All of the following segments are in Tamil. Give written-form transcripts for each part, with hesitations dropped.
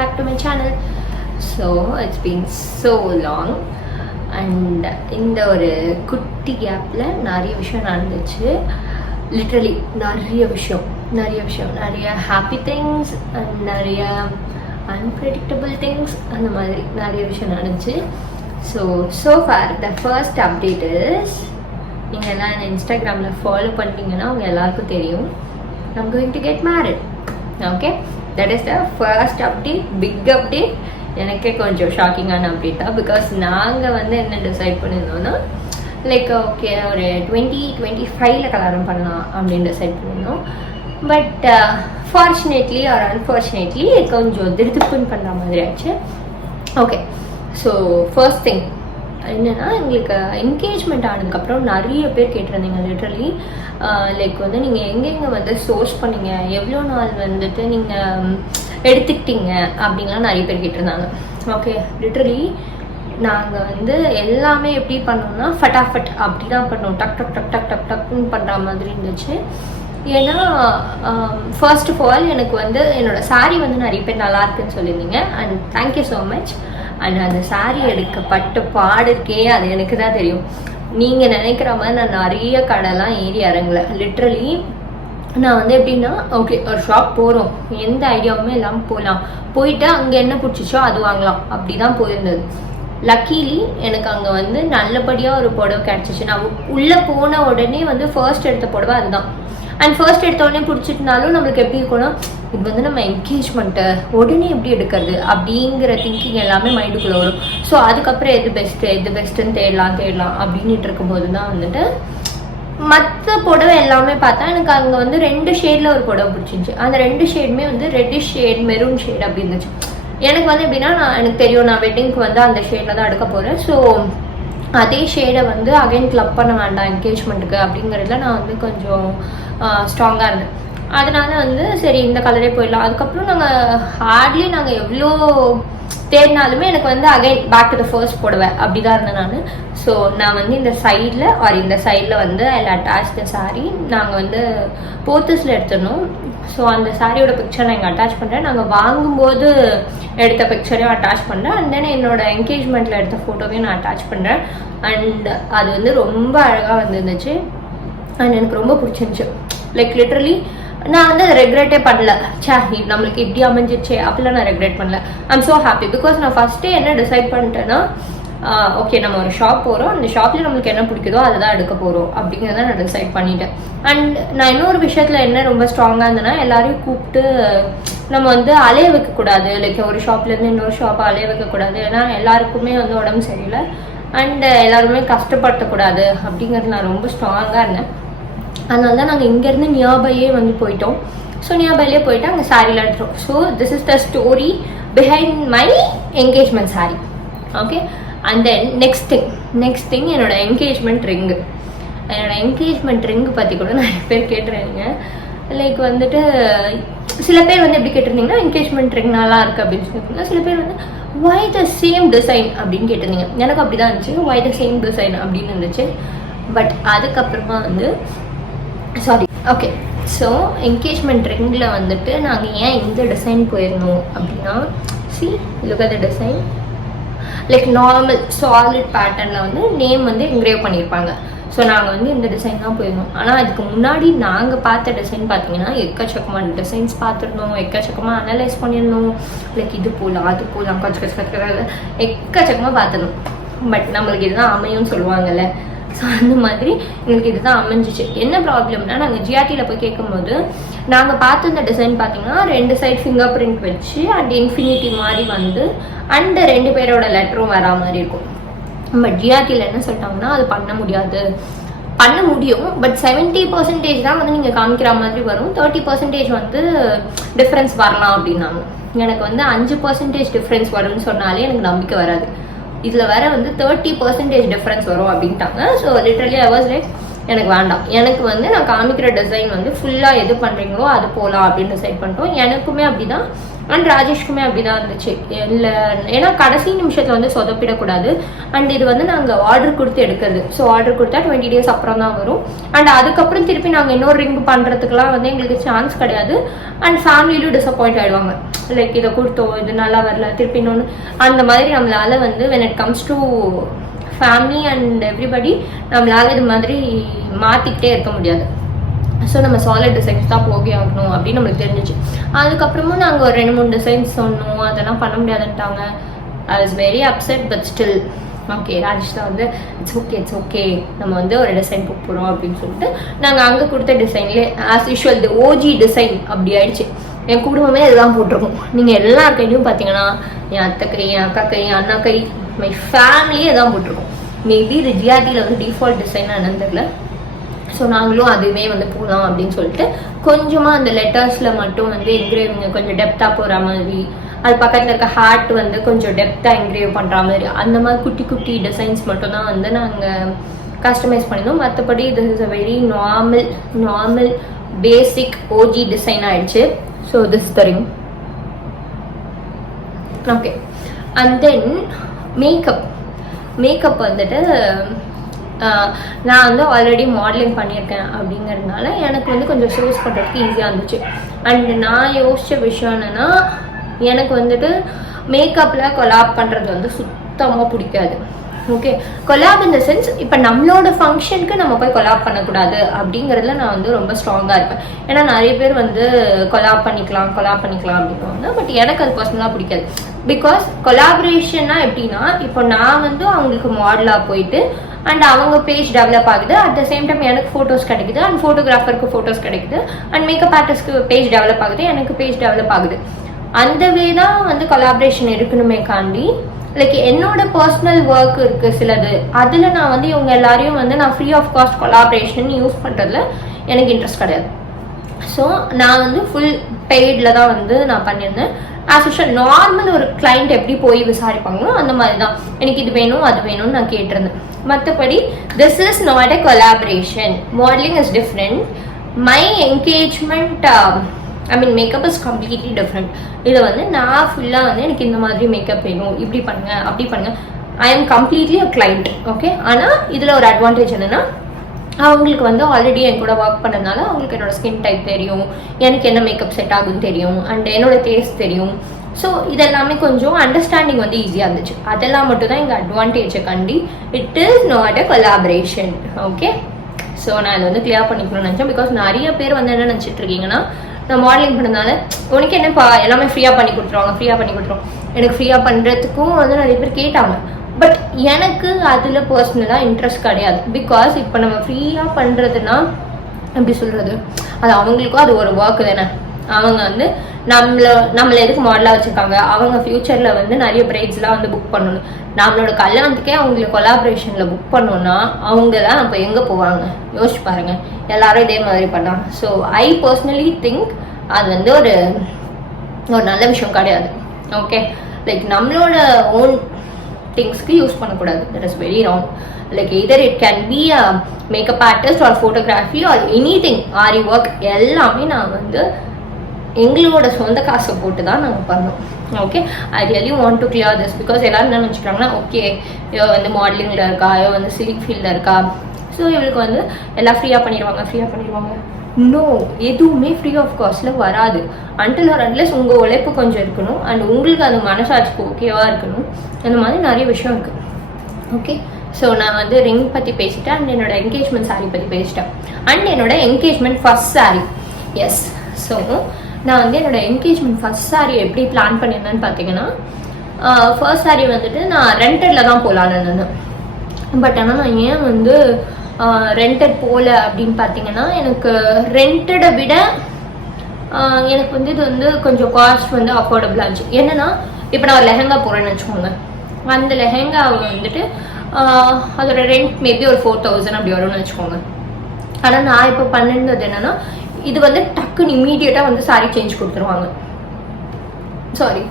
back to my channel. So it's been so long and இந்த ஒரு குட்டி கேப்பில் நிறைய விஷயம் நடந்துச்சு. லிட்ரலி நிறைய விஷயம் நிறைய ஹாப்பி திங்ஸ் அண்ட் நிறைய அன்பிரடிக்டபிள் திங்ஸ், அந்த மாதிரி நிறைய விஷயம் நடந்துச்சு. So for the first update is, நீங்கள் எல்லாம் என்ன இன்ஸ்டாகிராமில் ஃபாலோ பண்ணிட்டீங்கன்னா அவங்க எல்லாருக்கும் தெரியும், I'm going to get married. Okay, that is the first update, big update. எனக்கே கொஞ்சம் ஷாக்கிங்கான அப்டேட் தான். பிகாஸ் நாங்கள் வந்து என்ன டிசைட் பண்ணியிருந்தோம்னா, லைக் ஓகே ஒரு 2025 கல்யாணம் பண்ணலாம் அப்படின்னு டிசைட் பண்ணியிருந்தோம். பட் ஃபார்ச்சுனேட்லி ஆர் அன்ஃபார்ச்சுனேட்லி கொஞ்சம் திருப்புன்னு பண்ணுற மாதிரி ஆச்சு. ஓகே, ஸோ ஃபர்ஸ்ட் திங் என்னென்னா, எங்களுக்கு என்கேஜ்மெண்ட் ஆனதுக்கப்புறம் நிறைய பேர் கேட்டிருந்தீங்க லிட்ரலி, லைக் வந்து நீங்கள் எங்கெங்கே வந்து சோர்ஸ் பண்ணீங்க, எவ்வளோ நாள் வந்துட்டு நீங்கள் எடுத்துக்கிட்டீங்க அப்படின்லாம் நிறைய பேர் கேட்டிருந்தாங்க. ஓகே, லிட்ரலி நாங்கள் வந்து எல்லாமே எப்படி பண்ணோம்னா ஃபட்டாஃபட் அப்படி தான் பண்ணோம். டக் டக் டக் டக் டக் டக்குன்னு பண்ணுற மாதிரி இருந்துச்சு. ஏன்னா ஃபர்ஸ்ட் ஆஃப் ஆல் எனக்கு வந்து என்னோடய சாரீ வந்து நிறைய பேர் நல்லா இருக்குன்னு சொல்லியிருந்தீங்க and thank you so much. And அந்த சாரீ எடுக்கப்பட்ட பாடு இருக்கே, அது எனக்கு தான் தெரியும். நீங்கள் நினைக்கிற மாதிரி நான் நிறைய கடைலாம் ஏறி இறங்கல. லிட்ரலி நான் வந்து எப்படின்னா, ஓகே ஒரு ஷாப் போகிறோம், எந்த ஐடியாவுமே இல்லாமல் போகலாம், போயிட்டு அங்கே என்ன பிடிச்சிச்சோ அது வாங்கலாம், அப்படி தான் போயிருந்தது. லக்கீலி எனக்கு அங்கே வந்து நல்லபடியாக ஒரு புடவை கிடச்சிச்சு. நான் உள்ளே போன உடனே வந்து ஃபர்ஸ்ட் எடுத்த புடவை அதுதான். அண்ட் ஃபர்ஸ்ட் எடுத்த உடனே பிடிச்சிட்டுனாலும் நம்மளுக்கு எப்படி இருக்கணும், இது வந்து நம்ம என்கேஜ்மெண்ட்டை உடனே எப்படி எடுக்கிறது அப்படிங்கிற திங்கிங் எல்லாமே மைண்டுக்குள்ளே வரும். ஸோ அதுக்கப்புறம் எது பெஸ்ட்டுன்னு தேடலாம் அப்படின்ட்டு இருக்கும்போது தான் வந்துட்டு மற்ற புடவை எல்லாமே பார்த்தா எனக்கு அங்கே வந்து 2 ஷேடில் ஒரு புடவை பிடிச்சிருந்துச்சு. அந்த 2 ஷேடுமே வந்து ரெட்டிஷ் ஷேட், மெரூன் ஷேட் அப்படி இருந்துச்சு. எனக்கு வந்து எப்படின்னா, எனக்கு தெரியும் நான் வெட்டிங்க்கு வந்து அந்த ஷேடில் தான் எடுக்க போகிறேன். ஸோ அதே ஷேடை வந்து அகைன் கிளப் பண்ண வேண்டாம் என்கேஜ்மெண்ட்டுக்கு அப்படிங்கிறதுல நான் வந்து கொஞ்சம் ஸ்ட்ராங்காக இருந்தேன். அதனால வந்து சரி இந்த கலரே போயிடலாம். அதுக்கப்புறம் நாங்கள் எவ்வளோ தேடினாலுமே எனக்கு வந்து again back to the first போடுவேன் அப்படி தான் இருந்தேன் நான். ஸோ நான் வந்து இந்த சைடில் வந்து அதில் அட்டாச் த சாரீ நாங்கள் வந்து போத்தஸில் எடுத்துடணும். ஸோ அந்த சாரியோட பிக்சர் நான் இங்கே அட்டாச் பண்ணுறேன். நாங்கள் வாங்கும்போது எடுத்த பிக்சரையும் அட்டாச் பண்ணுறேன். அண்ட் தென் என்னோட என்கேஜ்மெண்ட்டில் எடுத்த ஃபோட்டோவையும் நான் அட்டாச் பண்ணுறேன். அண்ட் அது வந்து ரொம்ப அழகாக வந்துருந்துச்சு அண்ட் எனக்கு ரொம்ப பிடிச்சிருந்துச்சு. லைக் லிட்ரலி நான் வந்து அதை ரெக்ரெட்டே பண்ணல. நம்மளுக்கு இப்படி அமைஞ்சிருச்சே அப்படிலாம் நான் ரெக்ரெட் பண்ணல. I'm so happy. பிகாஸ் நான் ஃபஸ்ட்டே என்ன டிசைட் பண்ணிட்டேன்னா, ஓகே நம்ம ஒரு ஷாப் போகிறோம், அந்த ஷாப்லேயும் நம்மளுக்கு என்ன பிடிக்குதோ அதை தான் எடுக்க போகிறோம் அப்படிங்கிறத நான் டிசைட் பண்ணிட்டேன். அண்ட் நான் இன்னொரு விஷயத்தில் என்ன ரொம்ப ஸ்ட்ராங்காக இருந்தேன்னா, எல்லாரையும் கூப்பிட்டு நம்ம வந்து அலைய வைக்கக்கூடாது. லைக் ஒரு ஷாப்லேருந்து இன்னொரு ஷாப்பை அலைய வைக்கக்கூடாது. ஏன்னா எல்லாருக்குமே வந்து உடம்பு சரியில்லை அண்ட் எல்லாருமே கஷ்டப்படுத்தக்கூடாது அப்படிங்கிறது நான் ரொம்ப ஸ்ட்ராங்காக இருந்தேன். அதனால தான் நாங்கள் இங்கேருந்து நியாபையே வந்து போயிட்டோம். ஸோ நியாபையிலே போயிட்டு அங்கே சாரீலாம் எடுத்துட்டோம். So this is the story behind my engagement sari. Okay, and then next thing என்னோட என்கேஜ்மெண்ட் ரிங்கு. என்னோட என்கேஜ்மெண்ட் ரிங்கு பற்றி கூட நிறைய பேர் கேட்டுருந்தீங்க. லைக் வந்துட்டு சில பேர் வந்து எப்படி கேட்டிருந்தீங்கன்னா, என்கேஜ்மெண்ட் ரிங் நல்லா இருக்குது அப்படின்னு சொல்லியிருந்தீங்க. சில பேர் வந்து why the same design அப்படின்னு கேட்டிருந்தீங்க. எனக்கு அப்படி தான் இருந்துச்சு, why the same design அப்படின்னு இருந்துச்சு. பட் அதுக்கப்புறமா வந்து ஓகே, ஸோ என்கேஜ்மெண்ட் ரிங்கில் வந்துட்டு நாங்கள் ஏன் இந்த டிசைன் போயிருந்தோம் அப்படின்னா, look at the design. Like normal solid பேட்டர்னில் வந்து நேம் வந்து என்கிரேவ் பண்ணியிருப்பாங்க. ஸோ நாங்கள் வந்து இந்த டிசைன் தான் போயிருந்தோம். ஆனால் அதுக்கு முன்னாடி நாங்கள் பார்த்த டிசைன் பார்த்தீங்கன்னா எக்கச்சக்கமான டிசைன்ஸ் பார்த்துருந்தோம், எக்கச்சக்கமாக அனலைஸ் பண்ணியிருந்தோம். லைக் இது போகலாம் அது போகலாம் எக்கச்சக்கமாக பார்த்துருந்தோம். பட் நம்மளுக்கு இதுதான் அமையும்னு சொல்லுவாங்கல்ல, ஸோ அந்த மாதிரி எங்களுக்கு இதுதான் அமைஞ்சிச்சு. என்ன ப்ராப்ளம்னா, நாங்கள் ஜிஆர்டியில் போய் கேட்கும்போது நாங்கள் பார்த்து இந்த டிசைன் பார்த்தீங்கன்னா 2 சைட் ஃபிங்கர் பிரிண்ட் வச்சு அண்ட் இன்ஃபினிட்டி மாதிரி வந்து அண்ட் 2 பேரோட லெட்டரும் வரா மாதிரி இருக்கும். பட் ஜிஆர்டியில் என்ன சொல்லிட்டாங்கன்னா, அது பண்ண முடியும் பட் 70% தான் வந்து நீங்கள் காமிக்கிற மாதிரி வரும், 30% வந்து டிஃப்ரென்ஸ் வரலாம் அப்படின்னாங்க. எனக்கு வந்து 5% டிஃப்ரென்ஸ் வரும்னு சொன்னாலே எனக்கு நம்பிக்கை வராது. இதில் வேற வந்து 30% டிஃப்ரென்ஸ் வரும் அப்படின்ட்டாங்க. So literally I was like, எனக்கு வேண்டாம். எனக்கு வந்து நான் காமிக்கிற டிசைன் வந்து ஃபுல்லாக எது பண்ணுறீங்களோ அது போகலாம் அப்படின்னு டிசைட் பண்ணிட்டோம். எனக்குமே அப்படி தான் அண்ட் ராஜேஷ்குமே அப்படி தான் இருந்துச்சு. இல்லை ஏன்னா கடைசி நிமிஷத்தில் வந்து சொதப்பிடக்கூடாது. அண்ட் இது வந்து நாங்கள் ஆர்டர் கொடுத்து எடுக்கிறது. ஸோ ஆர்டர் கொடுத்தா 20 days அப்புறம் தான் வரும். அண்ட் அதுக்கப்புறம் திருப்பி நாங்கள் இன்னொரு ரிங் பண்ணுறதுக்குலாம் வந்து எங்களுக்கு சான்ஸ் கிடையாது. அண்ட் ஃபேமிலியிலும் டிசப்பாயிண்ட் ஆகிடுவாங்க. லைக் இதை கொடுத்தோம், இது நல்லா வரல, திருப்பி இன்னொன்று அந்த மாதிரி நம்மளால வந்து when it comes to family and everybody நம்மளால இது மாதிரி மாற்றிக்கிட்டே இருக்க முடியாது. ஸோ நம்ம சாலிட் டிசைன்ஸ் தான் போகே ஆகணும் அப்படின்னு நம்மளுக்கு தெரிஞ்சிச்சு. அதுக்கப்புறமும் நாங்கள் ஒரு 2-3 டிசைன்ஸ் சொன்னோம், அதெல்லாம் பண்ண முடியாதுன்ட்டாங்க. I was very upset. But still okay, Rajesh தான் வந்து இட்ஸ் ஓகே நம்ம வந்து ஒரு டிசைன் போக போகிறோம் அப்படின்னு சொல்லிட்டு நாங்கள் அங்கே கொடுத்த டிசைன்லேயே ஆஸ் யூஷுவல் தி ஓஜி டிசைன் அப்படி ஆயிடுச்சு. என் குடும்பமே இதுதான் போட்டிருக்கோம். நீங்கள் எல்லார் கையிலையும் பார்த்தீங்கன்னா என் அத்தை கை, என் அக்கா கை, அண்ணா கை, மை ஃபேமிலியே தான் போட்டிருக்கோம். மேபி இது ஜிஆர்டியில் வந்து டிஃபால்ட் டிசைனாக என்னன்னு தெரியல. ஸோ நாங்களும் அதுவுமே வந்து போகலாம் அப்படின்னு சொல்லிட்டு கொஞ்சமாக அந்த லெட்டர்ஸில் மட்டும் வந்து என்கிரேவிங் கொஞ்சம் டெப்த்தாக போகிற மாதிரி, அது பக்கத்தில் இருக்க ஹார்ட் வந்து கொஞ்சம் டெப்த்தாக என்கிரேவ் பண்ணுற மாதிரி அந்த மாதிரி குட்டி குட்டி டிசைன்ஸ் மட்டும் தான் வந்து நாங்கள் கஸ்டமைஸ் பண்ணியிருந்தோம். மற்றபடி இது is a very normal basic OG design ஆயிடுச்சு. So this the ring. Okay, and then makeup வந்துட்டு நான் வந்து ஆல்ரெடி மாடலிங் பண்ணியிருக்கேன் அப்படிங்கிறதுனால எனக்கு வந்து கொஞ்சம் சூஸ் பண்ணுறதுக்கு ஈஸியாக இருந்துச்சு. அண்ட் நான் யோசித்த விஷயம் என்னென்னா, எனக்கு வந்துட்டு மேக்கப்பில் கொலாப் பண்ணுறது வந்து சுத்தமாக பிடிக்காது. ஓகே, கொலாப் இந்த சென்ஸ் இப்போ நம்மளோட ஃபங்க்ஷனுக்கு நம்ம போய் கொலாப் பண்ணக்கூடாது அப்படிங்கிறதுல நான் வந்து ரொம்ப ஸ்ட்ராங்காக இருப்பேன். ஏன்னா நிறைய பேர் வந்து கொலாப் பண்ணிக்கலாம் அப்படின்வாங்க. பட் எனக்கு அது பர்சனலாக பிடிக்காது. பிகாஸ் கொலாபரேஷன்னா எப்படின்னா, இப்போ நான் வந்து அவங்களுக்கு மாடலாக போயிட்டு அண்ட் அவங்க பேஜ் டெவலப் ஆகுது, அட் த சேம் டைம் எனக்கு ஃபோட்டோஸ் கிடைக்குது, அண்ட் ஃபோட்டோகிராஃபருக்கு ஃபோட்டோஸ் கிடைக்குது, அண்ட் மேக்கப் ஆர்டிஸ்ட்க்கு பேஜ் டெவலப் ஆகுது, எனக்கு பேஜ் டெவலப் ஆகுது. அந்த வே தான் வந்து கொலாபரேஷன் இருக்கணுமே காண்டி, லைக் என்னோட பர்சனல் ஒர்க் இருக்குது சிலது, அதில் நான் வந்து இவங்க எல்லாரையும் வந்து நான் free of cost collaboration use பண்ணுறதுல எனக்கு இன்ட்ரெஸ்ட் கிடையாது. ஸோ நான் வந்து ஃபுல் பெய்டில் தான் வந்து நான் பண்ணியிருந்தேன். ஆஸ் யூஷுவல் நார்மல் ஒரு கிளைண்ட் எப்படி போய் விசாரிப்பாங்களோ அந்த மாதிரி தான் எனக்கு இது வேணும் அது வேணும்னு நான் கேட்டிருந்தேன். மற்றபடி this is not a collaboration. Modelling is different. My engagement makeup is completely different. இதை வந்து நான் ஃபுல்லாக வந்து எனக்கு இந்த மாதிரி மேக்கப் வேணும், இப்படி பண்ணுங்க அப்படி பண்ணுங்க. I am completely a client. Okay, ஆனால் இதில் ஒரு அட்வான்டேஜ் என்னென்னா, அவங்களுக்கு வந்து ஆல்ரெடி என் கூட ஒர்க் பண்ணதுனால அவங்களுக்கு என்னோட ஸ்கின் டைப் தெரியும், எனக்கு என்ன மேக்கப் செட் ஆகுன்னு தெரியும், அண்ட் என்னோட டேஸ்ட் தெரியும். ஸோ இதெல்லாமே கொஞ்சம் அண்டர்ஸ்டாண்டிங் வந்து ஈஸியாக இருந்துச்சு. அதெல்லாம் மட்டும் தான் எங்கள் அட்வான்டேஜை கண்டி. It is not a collaboration. Okay, so நான் இதை வந்து கிளியர் பண்ணிக்கணும்னு நினச்சேன். பிகாஸ் நிறைய பேர் வந்து என்ன நினச்சிட்டு இருக்கீங்கன்னா, நான் மாடலிங் பண்ணதுனால உனக்கு என்னப்பா எல்லாமே ஃப்ரீயாக பண்ணி கொடுத்துருவோம். எனக்கு ஃப்ரீயாக பண்ணுறதுக்கும் வந்து நிறைய பேர் கேட்டாங்க. பட் எனக்கு அதில் பர்சனலாக இன்ட்ரெஸ்ட் கிடையாது. பிகாஸ் இப்போ நம்ம ஃப்ரீயாக பண்ணுறதுனா எப்படி சொல்கிறது, அது அவங்களுக்கும் அது ஒரு ஒர்க் தானே. அவங்க வந்து நம்மளை எதுக்கு மாடலாக வச்சுருக்காங்க, அவங்க ஃப்யூச்சரில் வந்து நிறைய பிரைட்ஸ்லாம் வந்து புக் பண்ணணும். நம்மளோட கல்யாணத்துக்கே அவங்களுக்கு கொலாபரேஷனில் புக் பண்ணோன்னா அவங்கெல்லாம் அப்போ எங்கே போவாங்க யோசிச்சு பாருங்கள். எல்லாரும் இதே மாதிரி பண்ணாங்க. ஸோ ஐ பர்சனலி திங்க் அது வந்து ஒரு நல்ல விஷயம் கிடையாது. ஓகே, லைக் நம்மளோட ஓன் திங்ஸ்க்கு யூஸ் பண்ணக்கூடாது. That is very wrong. Like either it can be a makeup artist or photography or any aari work எல்லாமே நான் வந்து எங்களோட சொந்த காசை போட்டு தான் நாங்கள் பண்ணோம். Okay, I really want to clear this. Because எல்லாரும் என்ன நினச்சிக்கிறாங்கன்னா, ஓகே இவ வந்து மாடலிங்கில் இருக்கா, இவ வந்து சிலிக் ஃபீல்டில் இருக்கா, ஸோ இவளுக்கு வந்து எல்லாம் ஃப்ரீயாக பண்ணிடுவாங்க. நோ, எதுவுமே ஃப்ரீ ஆஃப் காஸ்ட்டில் வராது. அன்டில் ஆர் அன்லெஸ் உங்கள் உழைப்பு கொஞ்சம் இருக்கணும், அண்ட் உங்களுக்கு அது மனசாட்சிக்கு ஓகேவாக இருக்கணும். அந்த மாதிரி நிறைய விஷயம் இருக்குது. ஓகே, ஸோ நான் வந்து ரிங் பற்றி பேசிட்டேன், அண்ட் என்னோட என்கேஜ்மெண்ட் சாரீ பற்றி பேசிட்டேன், அண்ட் என்னோட engagement first sari. Yes, so நான் வந்து என்னோட என்கேஜ்மெண்ட் ஃபர்ஸ்ட் சாரீ எப்படி பிளான் பண்ணியிருந்தேன்னு பார்த்தீங்கன்னா, ஃபர்ஸ்ட் சாரீ வந்துட்டு நான் ரெண்டடில் தான் போகலான்னு இருந்தேன். பட் ஆனால் நான் ஏன் வந்து ரெண்டட் போகல அப்படின்னு பார்த்தீங்கன்னா, எனக்கு ரெண்டடை விட எனக்கு வந்து இது வந்து கொஞ்சம் காஸ்ட் வந்து அஃபோர்டபுளாக இருந்துச்சு. என்னென்னா, இப்போ நான் ஒரு லெஹங்கா போகிறேன்னு வச்சுக்கோங்க, அந்த லெஹங்கா வந்துட்டு அதோட ரெண்ட் மேபி ஒரு 4000 அப்படி வரும்னு வச்சுக்கோங்க. ஆனால் நான் இப்போ பண்ணிருந்தது என்னென்னா, இது வந்து டக்குன்னு இம்மீடியட்டாக வந்து சாரீ சேஞ்ச் கொடுத்துருவாங்க. Sorry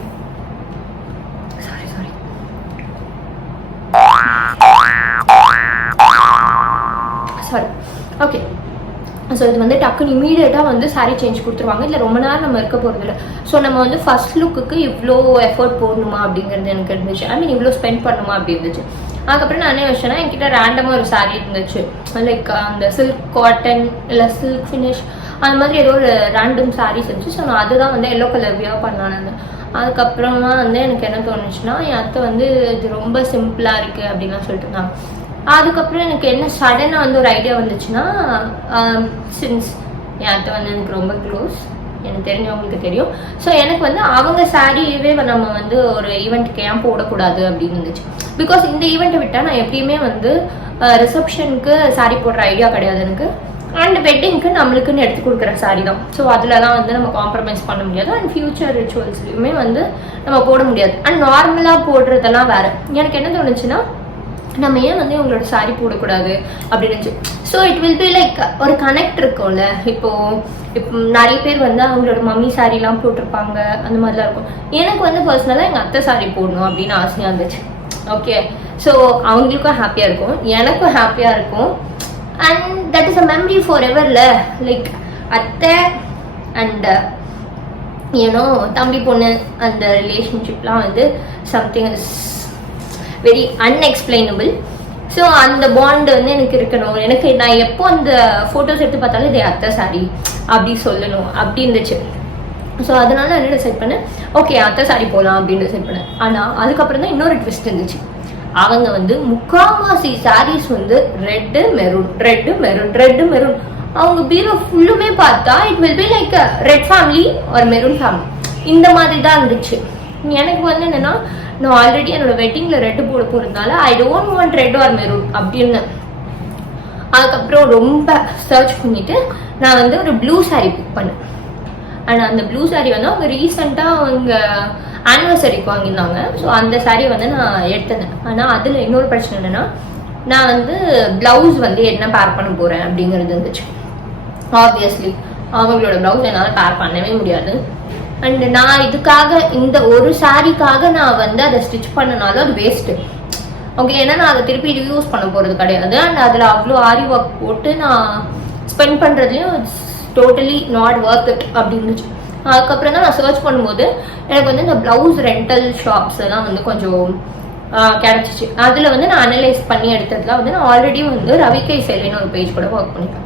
okay. ஸோ இது வந்து டக்குன்னு இமீடியட்டாக வந்து சாரீ சேஞ்ச் கொடுத்துருவாங்க. இல்லை ரொம்ப நேரம் நம்ம இருக்க போகிறது இல்லை. ஸோ நம்ம வந்து ஃபர்ஸ்ட் லுக்குக்கு இவ்வளோ எஃபர்ட் போடணுமா அப்படிங்கிறது எனக்கு இருந்துச்சு. ஐ மீன் இவ்வளோ ஸ்பெண்ட் பண்ணணுமா அப்படி இருந்துச்சு. அதுக்கப்புறம் நான் என்ன யோசிச்சேன்னா, என்கிட்ட ரேண்டமாக ஒரு சாரீ இருந்துச்சு. லைக் அந்த சில்க் காட்டன் இல்லை சில்க் ஃபினிஷ் அந்த மாதிரி ஏதோ ஒரு ரேண்டம் சாரீஸ் இருந்துச்சு. ஸோ நான் அதுதான் வந்து எல்லோ கலர் வியர் பண்ணானு. அதுக்கப்புறமா வந்து எனக்கு என்ன தோணுச்சுன்னா, என் அத்தை வந்து இது ரொம்ப சிம்பிளாக இருக்குது அப்படின்லாம் சொல்லிட்டு இருந்தாங்க. அதுக்கப்புறம் எனக்கு என்ன சடனாக வந்து ஒரு ஐடியா வந்துச்சுன்னா, சின்ஸ் என் அத்தை வந்து எனக்கு ரொம்ப க்ளோஸ், எனக்கு தெரிஞ்சவங்களுக்கு தெரியும். ஸோ எனக்கு வந்து அவங்க சாரீவே நம்ம வந்து ஒரு ஈவெண்ட்டுக்கு ஏன் போடக்கூடாது அப்படின்னு இருந்துச்சு. பிகாஸ் இந்த ஈவெண்ட்டை விட்டால் நான் எப்படியுமே வந்து ரிசப்ஷனுக்கு சாரீ போடுற ஐடியா கிடையாது எனக்கு. அண்ட் வெட்டிங்க்கு நம்மளுக்குன்னு எடுத்து கொடுக்குற சாரீ தான். ஸோ அதிலலாம் வந்து நம்ம காம்ப்ரமைஸ் பண்ண முடியாது. அண்ட் ஃபியூச்சர் ரிச்சுவல்ஸ்லையுமே வந்து நம்ம போட முடியாது. அண்ட் நார்மலாக போடுறதெல்லாம் வேறு. எனக்கு என்ன தோணுச்சுன்னா, நம்ம ஏன் வந்து உங்களோட சாரீ போடக்கூடாது அப்படின்னு. So it will be like ஒரு கனெக்ட் இருக்கும்ல. இப்போ நிறைய பேர் வந்து அவங்களோட மம்மி சாரீலாம் போட்டிருப்பாங்க, அந்த மாதிரிலாம் இருக்கும். எனக்கு வந்து பர்சனலாக எங்கள் அத்தை சாரீ போடணும் அப்படின்னு ஆசையாக இருந்துச்சு. ஓகே. ஸோ அவங்களுக்கும் ஹாப்பியாக இருக்கும், எனக்கும் ஹாப்பியாக இருக்கும். And that is a memory for எவர்ல. லைக் அத்தை அண்ட் ஏன்னோ தம்பி பொண்ணு அந்த ரிலேஷன்ஷிப்லாம் வந்து something is very unexplainable. So அந்த பாண்ட் வந்து எனக்கு இருக்கணும். எனக்கு நான் எப்போ அந்த ஃபோட்டோஸ் எடுத்து பார்த்தாலும் இதே அத்தை சாரி அப்படி சொல்லணும் அப்படி இருந்துச்சு. ஸோ அதனால நான் என்ன டிசைட் பண்ணேன், ஓகே அத்தை சாரி போகலாம் அப்படின்னு டிசைட் பண்ணேன். ஆனால் அதுக்கப்புறம் தான் இன்னொரு ட்விஸ்ட் இருந்துச்சு. அவங்க வந்து முக்கால்வாசி சாரீஸ் வந்து red maroon red maroon red maroon. அவங்க பீரோ ஃபுல்லுமே பார்த்தா it will be like red family ஒரு மெரூன் ஃபேமிலி இந்த மாதிரி தான் இருந்துச்சு. எனக்கு வந்து என்னன்னா, நான் ஆல்ரெடி என்னோட வெட்டிங்ல ரெட்டு போட போறதுனால I don't want red or maroon அப்படின்னு. அதுக்கப்புறம் ரொம்ப சர்ச் பண்ணிட்டு நான் வந்து ஒரு ப்ளூ சாரீ பிக் பண்ணேன். அண்ட் அந்த ப்ளூ சாரீ வந்து அவங்க ரீசெண்டாக அவங்க ஆனிவர்சரிக்கு வாங்கியிருந்தாங்க. ஸோ அந்த சாரீ வந்து நான் எடுத்தேன். ஆனால் அதில் இன்னொரு பிரச்சனை என்னன்னா, நான் வந்து பிளவுஸ் வந்து என்ன பேர் பண்ண போறேன் அப்படிங்கிறது இருந்துச்சு. ஆப்வியஸ்லி அவங்களோட பிளவுஸ் என்னால் பேர் பண்ணவே முடியாது. அண்ட் நான் இதுக்காக இந்த ஒரு சாரீக்காக நான் வந்து அதை ஸ்டிச் பண்ணனாலும் அது வேஸ்ட்டு. ஓகே. ஏன்னா நான் அதை திருப்பி யூஸ் பண்ண போகிறது கிடையாது. அண்ட் அதில் அவ்வளோ ஆரி ஒர்க் போட்டு நான் ஸ்பெண்ட் பண்ணுறதுலையும் it's totally not worth it அப்படி இருந்துச்சு. அதுக்கப்புறம் தான் நான் சர்ச் பண்ணும்போது எனக்கு வந்து இந்த ப்ளவுஸ் ரெண்டல் ஷாப்ஸ் எல்லாம் வந்து கொஞ்சம் கிடச்சிச்சு. அதில் வந்து நான் அனலைஸ் பண்ணி எடுத்ததுல வந்து நான் ஆல்ரெடி வந்து ரவிகை சேலைன்னு ஒரு பேஜ் கூட ஒர்க் பண்ணிட்டேன்.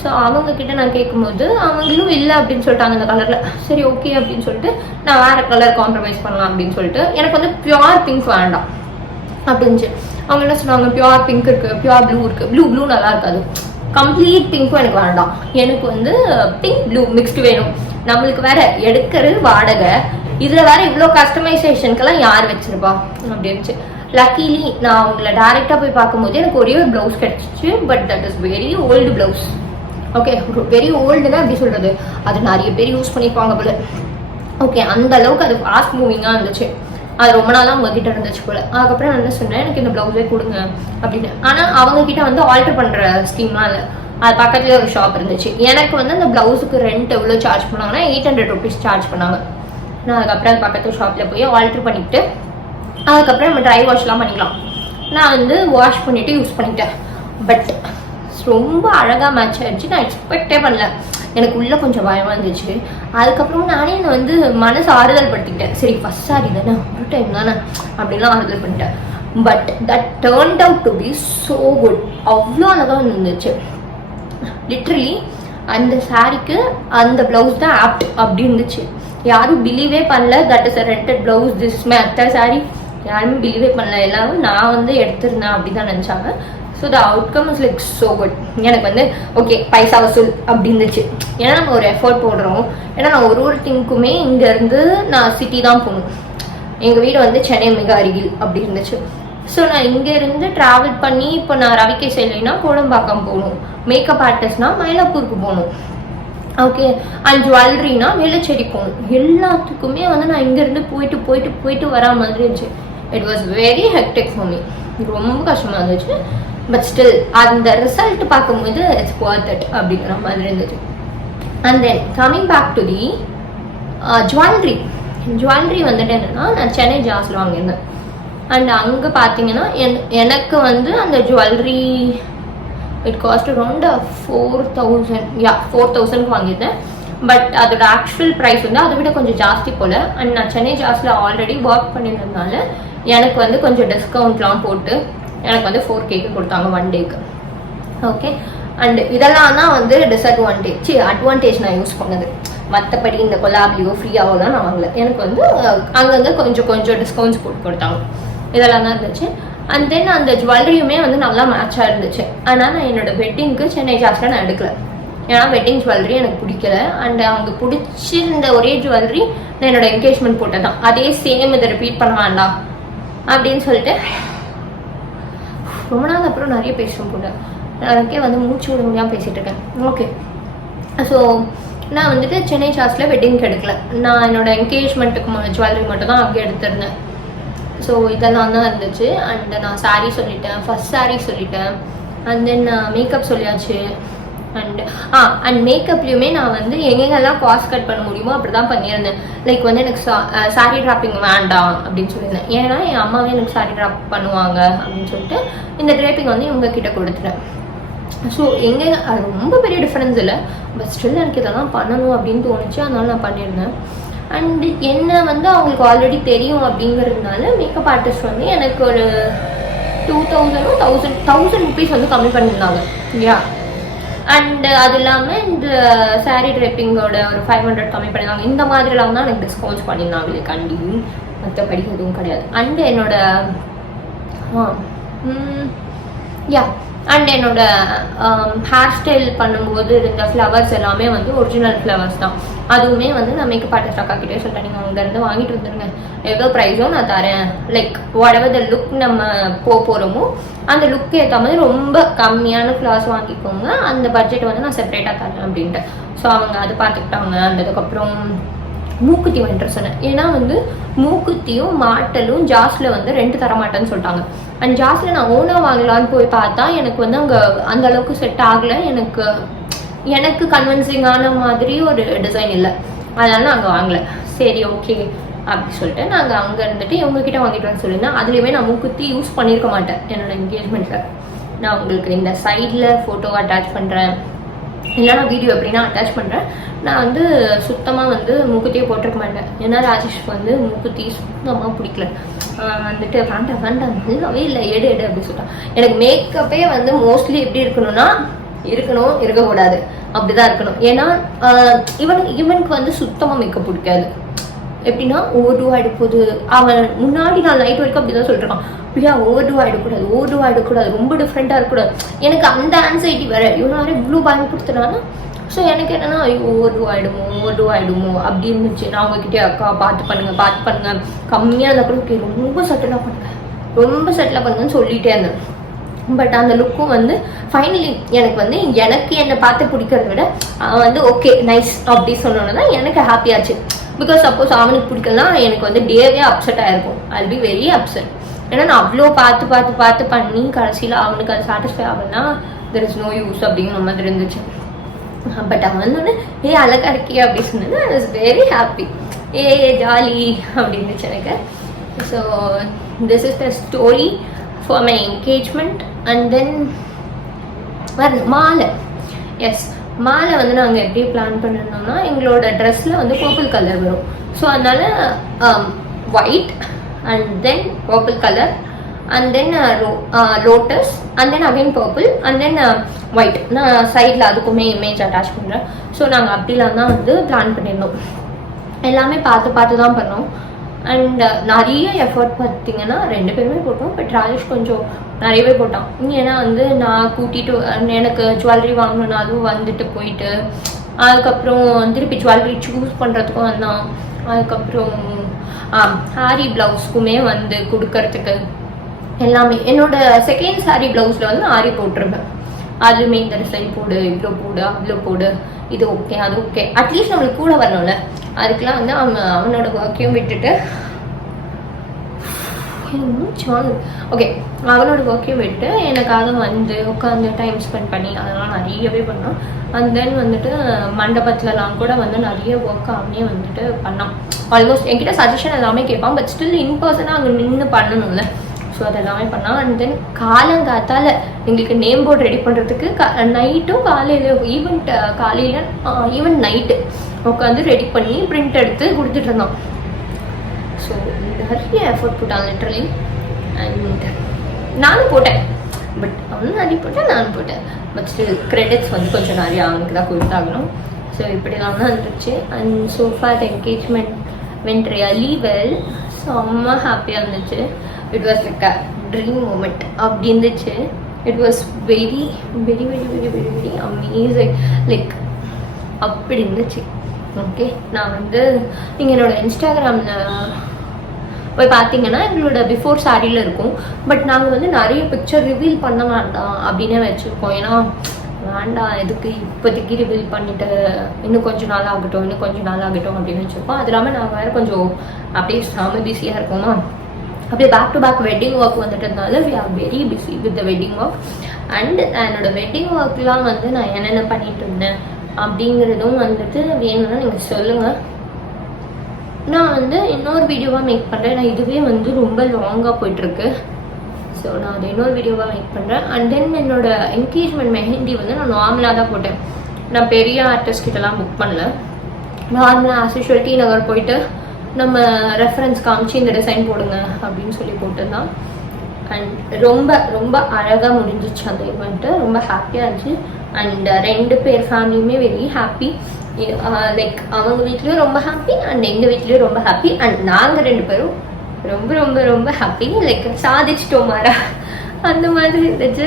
ஸோ அவங்கக்கிட்ட நான் கேட்கும்போது அவங்களும் இல்லை அப்படின்னு சொல்லிட்டாங்க இந்த கலரில். சரி ஓகே அப்படின்னு சொல்லிட்டு நான் வேறு கலர் காம்ப்ரமைஸ் பண்ணலாம் அப்படின்னு சொல்லிட்டு, எனக்கு வந்து பியூர் பிங்க் வேண்டாம் அப்படின்ச்சு. அவங்க என்ன சொன்னாங்க, பியூர் பிங்க் இருக்குது, பியூர் ப்ளூ இருக்குது. ப்ளூ நல்லா இருக்காது, கம்ப்ளீட் பிங்க்கும் எனக்கு வேண்டாம், எனக்கு வந்து பிங்க் ப்ளூ மிக்ஸ்டு வேணும். நம்மளுக்கு வேற எடுக்கிறது வாடகை, இதில் வேற இவ்வளோ கஸ்டமைசேஷனுக்கெல்லாம் யார் வச்சிருப்பா அப்படின்ச்சு. லக்கிலி நான் அவங்கள டேரெக்டாக போய் பார்க்கும்போது எனக்கு ஒரே ஒரு ப்ளவுஸ் கிடச்சிச்சு. But that is very old blouse. Okay. Very ஓல்டுன்னா எப்படி சொல்கிறது, அது நிறைய பேர் யூஸ் பண்ணிப்பாங்க போல. ஓகே. அந்த அளவுக்கு அது ஃபாஸ்ட் மூவிங்காக இருந்துச்சு. அது ரொம்ப நாளாக உங்ககிட்ட இருந்துச்சு போல. அதுக்கப்புறம் நான் என்ன சொன்னேன், எனக்கு இந்த ப்ளவுஸே கொடுங்க அப்படின்னு. ஆனால் அவங்கக்கிட்ட வந்து ஆல்டர் பண்ணுற ஸ்கீம்லாம் இல்லை. அது பக்கத்துலேயே ஒரு ஷாப் இருந்துச்சு. எனக்கு வந்து அந்த ப்ளவுஸுக்கு ரெண்ட் எவ்வளோ சார்ஜ் பண்ணாங்கன்னா 800 rupees சார்ஜ் பண்ணாங்க. நான் அதுக்கப்புறம் அது பக்கத்து ஷாப்பில் போய் ஆல்டர் பண்ணிவிட்டு அதுக்கப்புறம் நம்ம ட்ரை வாஷ்லாம் பண்ணிக்கலாம். நான் வந்து வாஷ் பண்ணிவிட்டு யூஸ் பண்ணிட்டேன். பட் ரொம்ப அழகாக மேட்ச் ஆகிடுச்சு. நான் எக்ஸ்பெக்டே பண்ணல. எனக்கு உள்ளே கொஞ்சம் பயமாக இருந்துச்சு. அதுக்கப்புறம் நானே என்னை வந்து மனசு ஆறுதல் படுத்திக்கிட்டேன். சரி ஃபஸ்ட் சாரி தானே, ஒரு டைம் தானே அப்படின்லாம் ஆறுதல் பண்ணிட்டேன். But that turned out to be so good. அவ்வளோ அழகாக இருந்துச்சு. லிட்ரலி அந்த சாரிக்கு அந்த ப்ளவுஸ் தான் ஆப்ட் அப்படி இருந்துச்சு. யாரும் பிலீவே பண்ணல that is a rented blouse, this my அத்தை சாரி. யாருமே பிலீவே பண்ணல. எல்லாரும் நான் வந்து எடுத்திருந்தேன் அப்படி தான் நினச்சாங்க. So the outcome is like so good. எனக்கு வந்து ஓகே பைசா வசூல் அப்படி இருந்துச்சு. ஏன்னா நம்ம ஒரு எஃபர்ட் போடுறோம். ஏன்னா நான் ஒரு திங்குமே இங்கேருந்து நான் சிட்டி தான் போகணும். எங்கள் வீடு வந்து சென்னை மிக அருகில் அப்படி இருந்துச்சு. ஸோ நான் இங்கேருந்து ட்ராவல் பண்ணி இப்போ நான் ரவிகை சேலைனா கோடம்பாக்கம் போகணும், மேக்கப் ஆர்டிஸ்ட்னா மயிலாப்பூருக்கு போகணும், ஓகே, அண்ட் ஜுவல்லரினா வேளச்சேரி போகணும். எல்லாத்துக்குமே வந்து நான் இங்கேருந்து போயிட்டு போயிட்டு போயிட்டு வரா மாதிரி இருந்துச்சு. It was very hectic for me. ரொம்ப கஷ்டமாக இருந்துச்சு. பட் ஸ்டில் அந்த ரிசல்ட் பார்க்கும்போது இட்ஸ் வொர்த் இட் அப்படிங்கிற மாதிரி இருந்துச்சு. And then coming back to the jewellery வந்துட்டு என்னென்னா, நான் சென்னை ஜாஸில் வாங்கியிருந்தேன். அண்ட் அங்கே பார்த்தீங்கன்னா எனக்கு வந்து அந்த ஜுவல்லரி இட் காஸ்ட் அரௌண்ட் 4000. 4000க்கு வாங்கியிருந்தேன். பட் அதோட ஆக்சுவல் ப்ரைஸ் வந்து அதை விட கொஞ்சம் ஜாஸ்தி போல். அண்ட் நான் சென்னை ஜாஸில் ஆல்ரெடி ஒர்க் பண்ணியிருந்ததுனால எனக்கு வந்து கொஞ்சம் டிஸ்கவுண்ட்லாம் போட்டு எனக்கு வந்து 4Kக்கு கொடுத்தாங்க 1 டேக்கு. ஓகே. அண்ட் இதெல்லாம் தான் வந்து அட்வான்டேஜ் நான் யூஸ் பண்ணது. மற்றபடி இந்த கொலாப்லியோ ஃப்ரீயாவோ தான் நான் வாங்கல. எனக்கு வந்து அங்கங்கே கொஞ்சம் டிஸ்கவுண்ட்ஸ் போட்டு கொடுத்தாங்க. இதெல்லாம் தான் இருந்துச்சு. அண்ட் தென் அந்த ஜுவல்லரியுமே வந்து நல்லா மேட்சாக இருந்துச்சு. ஆனால் நான் என்னோட வெட்டிங்க்கு சென்னை ஜாஸில் நான் எடுக்கல. ஏன்னா வெட்டிங் ஜுவல்லரி எனக்கு பிடிக்கல. அண்ட் அவங்க பிடிச்சிருந்த ஒரே ஜுவல்லரி நான் என்னோட என்கேஜ்மெண்ட் போட்டது தான். அதே சேம் இதை ரிப்பீட் பண்ண வேண்டாம் அப்படின்னு சொல்லிட்டு ரொம்ப நாள் அப்புறம் நிறைய பேசுகிறோம் போட்டேன். எனக்கே வந்து மூச்சு விட முடியாமல் பேசிகிட்டு இருக்கேன். ஓகே. ஸோ நான் வந்துட்டு சென்னை ஜாஸில் வெட்டிங்க்கு எடுக்கல. நான் என்னோட என்கேஜ்மெண்ட்டுக்கு ஜுவல்லரி மட்டும் தான் அங்கே எடுத்திருந்தேன். ஸோ இதெல்லாம் தான் இருந்துச்சு. அண்ட் நான் சாரீ சொல்லிட்டேன், ஃபர்ஸ்ட் சாரீ சொல்லிட்டேன். அண்ட் தென் மேக்கப் சொல்லியாச்சு. அண்ட் மேக்கப்லேயுமே நான் வந்து எங்கெங்கெல்லாம் காஸ்ட் கட் பண்ண முடியுமோ அப்படி தான் பண்ணியிருந்தேன். லைக் வந்து எனக்கு சாரீ ட்ராப்பிங் வேண்டாம் அப்படின்னு சொல்லியிருந்தேன். ஏன்னா என் அம்மாவே எனக்கு சாரீ ட்ராப் பண்ணுவாங்க அப்படின்னு சொல்லிட்டு இந்த ட்ரேப்பிங் வந்து இவங்க கிட்ட கொடுத்துட்டேன். ஸோ அது ரொம்ப பெரிய டிஃப்ரென்ஸ் இல்லை. பட் ஸ்டில் எனக்கு இதெல்லாம் பண்ணணும் அப்படின்னு தோணுச்சு. அதனால நான் பண்ணியிருந்தேன். அண்ட் என்ன வந்து அவங்களுக்கு ஆல்ரெடி தெரியும் அப்படிங்கிறதுனால மேக்கப் ஆர்டிஸ்ட் வந்து எனக்கு ஒரு 1000 ருபீஸ் வந்து கம்மி பண்ணியிருந்தாங்க. அண்ட் அது இல்லாமல் இந்த சாரீ ட்ரெப்பிங்கோட ஒரு 500 கம்மி பண்ணியிருந்தாங்க. இந்த மாதிரிலாம் தான் எனக்கு டிஸ்கவுண்ட்ஸ் பண்ணியிருந்தாங்களே கண்டி, மற்றபடி எதுவும் கிடையாது. அண்ட் என்னோட அண்ட் என்னோட ஹேர் ஸ்டைல் பண்ணும்போது இருந்த ஃப்ளவர்ஸ் எல்லாமே வந்து ஒரிஜினல் ஃப்ளவர்ஸ் தான். அதுவுமே வந்து நான் மேக்கப் ஆர்டிஸ்ட் அக்கா கிட்டே சொல்லிட்டேன், நீங்கள் அங்கேருந்து வாங்கிட்டு வந்துருங்க, எவ்வளோ ப்ரைஸோ நான் தரேன். லைக் வாட்எவர் த லுக் நம்ம போகிறோமோ அந்த லுக்கு ஏற்ற மாதிரி ரொம்ப கம்மியான ஃப்ளவர்ஸ் வாங்கிக்கோங்க, அந்த பட்ஜெட் வந்து நான் செப்பரேட்டாக தரேன் அப்படின்ட்டு. ஸோ அவங்க அது பார்த்துக்கிட்டாங்க. அதுக்கப்புறம் மூக்குத்தி வாங்கிட்டு சொன்னேன். ஏன்னா வந்து மூக்குத்தியும் மாட்டலும் ஜாஸில் வந்து 2 தர மாட்டேன்னு சொல்லிட்டாங்க. அண்ட் ஜாஸில் நான் ஓனாக வாங்கலான்னு போய் பார்த்தா எனக்கு வந்து அங்கே அந்த அளவுக்கு செட் ஆகலை. எனக்கு கன்வின்சிங்கான மாதிரி ஒரு டிசைன் இல்லை. அதனால நான் அங்கே வாங்கலை. சரி ஓகே அப்படி சொல்லிட்டு நாங்கள் அங்கே இருந்துட்டு இவங்ககிட்ட வாங்கிட்டு வந்து சொல்லியிருந்தேன். அதுலேயுமே நான் மூக்குத்தி யூஸ் பண்ணியிருக்க மாட்டேன் என்னோட என்கேஜ்மெண்ட்டில். நான் உங்களுக்கு இந்த சைடில் ஃபோட்டோ அட்டாச் பண்ணுறேன், இல்லைனா வீடியோ எப்படின்னா அட்டாச் பண்ணுறேன். நான் வந்து சுத்தமாக வந்து மூக்குத்தியே போட்டிருக்க மாட்டேன். ஏன்னா ராஜேஷ்க்கு வந்து மூக்குத்தி சுத்தமாக பிடிக்கல. வந்துட்டு வேண்டாம் நல்லாவே இல்லை, எடு அப்படி சொல்லிட்டான். எனக்கு மேக்கப்பே வந்து மோஸ்ட்லி எப்படி இருக்கக்கூடாது, அப்படிதான் இருக்கணும். ஏன்னா இவனுக்கு வந்து சுத்தமாக மேக்கப் பிடிக்காது. எப்படின்னா ஓவர் டூ ஆகிடுப்போது. அவன் முன்னாடி நான் நைட் வரைக்கும் அப்படிதான் சொல்லிருக்கான், பிரியா ஓவர் டூ ஆகிடக்கூடாது, ரொம்ப டிஃப்ரெண்ட்டாக இருக்கக்கூடாது. எனக்கு அந்த ஆன்சைட்டி வேற. இவன் வேற இவ்வளோ பயன்படுத்தினாலும். ஸோ எனக்கு என்னன்னா ஓவர் டூ ஆகிடுமோ அப்படி இருந்துச்சு. நான் உங்ககிட்டே அக்கா பார்த்து பண்ணுங்க கம்மியாக இருந்தால் கூட ரொம்ப செட்டிலாக பண்ணுங்கன்னு சொல்லிட்டே இருந்தேன். பட் அந்த லுக்கும் வந்து ஃபைனலி எனக்கு என்னை பார்த்து பிடிக்கிறத விட அவன் வந்து ஓகே நைஸ் அப்படி சொன்னோன்னா தான் எனக்கு ஹாப்பியாச்சு. பிகாஸ் சப்போஸ் அவனுக்கு பிடிக்கலாம் எனக்கு வந்து டேவே அப்செட் ஆகிருக்கும். I'll be very upset. ஏன்னா நான் அவ்வளோ பார்த்து பண்ணி கடைசியில் அவனுக்கு அது சாட்டிஸ்ஃபை ஆகலைன்னா தெர் இஸ் நோ யூஸ் அப்படிங்கிற மாதிரி இருந்துச்சு. பட் அவன் வந்து அழகா இருக்கியா அப்படி சொன்னது ஐ வாஸ் வெரி ஹாப்பி. ஜாலி அப்படி இருந்துச்சு எனக்கு. So this is the story for my engagement. And then மாலை. எஸ், மாலை வந்து நாங்கள் எப்படி பிளான் பண்ணிருந்தோம்னா எங்களோட ட்ரெஸ்ஸில் வந்து பர்பிள் கலர் வரும். ஸோ அதனால white and then purple colour and then lotus and then again purple and then white. நான் சைடில் அதுக்குமே இமேஜ் அட்டாச் பண்ணுறேன். ஸோ நாங்கள் அப்படிலாம் தான் வந்து பிளான் பண்ணியிருந்தோம். எல்லாமே பார்த்து தான் பண்ணோம். அண்ட் நிறைய எஃபர்ட் பார்த்தீங்கன்னா 2 பேருமே போட்டோம். பட் ராஜேஷ் கொஞ்சம் நிறையவே போட்டான். ஏன்னா வந்து நான் கூட்டிகிட்டு எனக்கு ஜுவல்லரி வாங்கணுன்னாலும் வந்துட்டு போயிட்டு அதுக்கப்புறம் திருப்பி ஜுவல்லரி சூஸ் பண்ணுறதுக்கும் வந்தான். அதுக்கப்புறம் ஹாரி ப்ளவுஸ்க்குமே வந்து கொடுக்கறதுக்கு எல்லாமே என்னோட செகண்ட் சாரி ப்ளவுஸில் வந்து ஆரி போட்டிருப்பேன். அதுவுமே இந்த டிசைன் போடு, இவ்வளோ போடு, அவ்வளோ போடு, இது ஓகே அது ஓகே. அட்லீஸ்ட் நம்மளுக்கு கூட வரணும்ல. அதுக்கெலாம் வந்து அவனோட ஒர்க்கையும் விட்டுட்டு ஓகே அவனோட ஒர்க்கையும் விட்டு எனக்காக வந்து உட்காந்து டைம் ஸ்பெண்ட் பண்ணி அதெல்லாம் நிறையவே பண்ணான். அண்ட் தென் வந்துட்டு மண்டபத்துலலாம் கூட வந்து நிறைய ஒர்க் அவனே வந்துட்டு பண்ணான். ஆல்மோஸ்ட் என்கிட்ட சஜஷன் எல்லாமே கேட்பான். பட் ஸ்டில் இன் பர்சனாக அங்கே நின்று பண்ணணும்ல. ஸோ அதெல்லாமே பண்ணால். அண்ட் தென் காலங்காத்தால் எங்களுக்கு நேம் போர்டு ரெடி பண்ணுறதுக்கு நைட்டும் காலையில் ஈவெண்ட் நைட்டு உட்காந்து ரெடி பண்ணி பிரிண்ட் எடுத்து கொடுத்துட்டு இருந்தோம். ஸோ நிறைய எஃபர்ட் போட்டாங்க லிட்ரலி. அண்ட் நானும் போட்டேன், பட் அவனும் நிறைய போட்டேன், நானும் போட்டேன். பட் ஸ்டில் கிரெடிட்ஸ் வந்து கொஞ்சம் நிறையா அவனுக்கு தான் கொடுத்தாகணும். ஸோ இப்படிலாம் தான் இருந்துச்சு. And so far the engagement went really well. செம்ம ஹாப்பியாக இருந்துச்சு. It was like a dream moment அப்படி இருந்துச்சு. It was very very very very very very amazing. Like அப்படி இருந்துச்சு. ஓகே, நான் வந்து நீங்கள் என்னோடய இன்ஸ்டாகிராமில் போய் பார்த்தீங்கன்னா எங்களோட பிஃபோர் சாரியில் இருக்கும். பட் நாங்கள் வந்து நிறைய பிக்சர் ரிவீல் பண்ண வேண்டாம் அப்படின்னே வச்சுருக்கோம். ஏன்னா வேண்டாம், எதுக்கு இப்போதைக்கு ரிவீல் பண்ணிவிட்டு இன்னும் கொஞ்சம் நாள் ஆகட்டும் அப்படின்னு வச்சுருக்கோம். அது இல்லாமல் நாங்கள் வேறு கொஞ்சம் அப்படியே செம்ம பிஸியாக இருக்கோமா. அப்படியே back to back wedding work வந்துட்டதுனால we are very busy with the wedding work. And என்னோடய வெட்டிங் ஒர்க்லாம் வந்து நான் என்னென்ன பண்ணிட்டு இருந்தேன் அப்படிங்கிறதும் வந்துட்டு வேணும்னா நீங்கள் சொல்லுங்கள். நான் வந்து இன்னொரு வீடியோவாக மேக் பண்ணுறேன். நான் இதுவே வந்து ரொம்ப லாங்காக போயிட்டுருக்கு. ஸோ நான் அதை இன்னொரு வீடியோவாக மேக் பண்ணுறேன். அண்ட் தென் என்னோடய என்கேஜ்மெண்ட் மெஹந்தி வந்து நான் நார்மலாக தான் போட்டேன். நான் பெரிய ஆர்டிஸ்ட் கிட்டலாம் புக் பண்ணல. நார்மலாக ஆஸ் யூஷுவல் டி நகர் போயிட்டு நம்ம ரெஃபரன்ஸ் காமிச்சு இந்த டிசைன் போடுங்க அப்படின்னு சொல்லி போட்டுருந்தான். அண்ட் ரொம்ப ரொம்ப அழகாக முடிஞ்சிச்சு அந்த ஈவெண்ட்டு. ரொம்ப ஹாப்பியாக இருந்துச்சு. அண்ட் 2 பேர் ஃபேமிலியுமே வெரி ஹாப்பி. லைக் அவங்க வீட்லேயும் ரொம்ப ஹாப்பி அண்ட் எங்கள் வீட்லேயும் ரொம்ப ஹாப்பி. அண்ட் நாங்கள் 2 பேரும் ரொம்ப ரொம்ப ரொம்ப ஹாப்பி. லைக் சாதிச்சிட்டோமாரா அந்த மாதிரி இருந்துச்சு.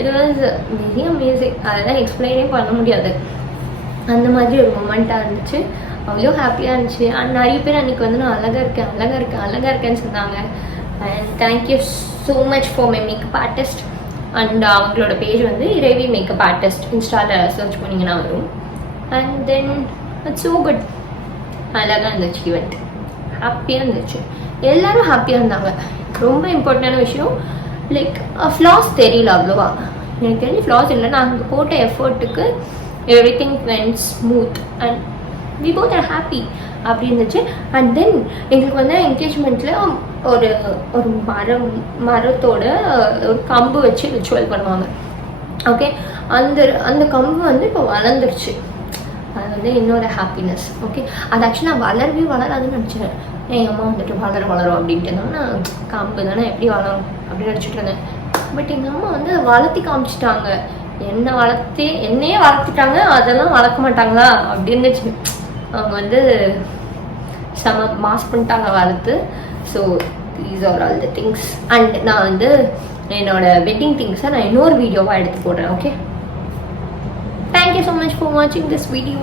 It was very amazing. அதெல்லாம் எக்ஸ்பிளைனே பண்ண முடியாது. அந்த மாதிரி ஒரு மொமெண்ட்டாக இருந்துச்சு. அவ்வளோ ஹாப்பியாக இருந்துச்சு. அண்ட் நிறைய பேர் அன்றைக்கி வந்து நான் அழகாக இருக்கேன்னு சொன்னாங்க. And thank you so much for my makeup artist. And அவங்களோட பேஜ் வந்து இறைவி மேக்கப் ஆர்டிஸ்ட் இன்ஸ்டாவில் சர்ச் பண்ணிங்கன்னா வரும். And then it's so good. அழகாக இருந்துச்சு ஈவெண்ட். ஹாப்பியாக இருந்துச்சு. எல்லோரும் ஹாப்பியாக இருந்தாங்க. ரொம்ப இம்பார்ட்டண்டான விஷயம் லைக் ஃப்ளாஸ் தெரியல அவ்வளோவா. எனக்கு தெரிஞ்சு ஃப்ளாஸ் இல்லை. நான் அங்கே போட்ட எஃபர்ட்டுக்கு everything went smooth and we both are happy அப்படி இருந்துச்சு. அண்ட் தென் எங்களுக்கு வந்து என்கேஜ்மெண்ட்டில் ஒரு ஒரு மரத்தோட ஒரு கம்பு வச்சு ரிச்சுவல் பண்ணுவாங்க. ஓகே, அந்த கம்பு வந்து இப்போ வளர்ந்துருச்சு. அது வந்து இன்னொரு ஹாப்பினஸ். ஓகே, அது ஆக்சுவலாக வளராதுன்னு நினச்சேன். எங்கள் அம்மா வந்துட்டு வளரும் அப்படின்ட்டு நான் கம்பு தானே எப்படி வளரும் அப்படின்னு நினச்சிட்டு இருந்தேன். பட் எங்கள் அம்மா வந்து வளர்த்தி காமிச்சிட்டாங்க. என்னையே வளர்த்துட்டாங்க, அதெல்லாம் வளர்க்க மாட்டாங்களா அப்படின்னு அவங்க வந்து செம மாஸ் பண்ணிட்டாங்க வளர்த்து. So these are all the things. And நான் வந்து என்னோட வெட்டிங் திங்ஸை நான் இன்னொரு வீடியோவாக எடுத்து போடுறேன். Okay, thank you so much for வாட்சிங் திஸ் வீடியோ.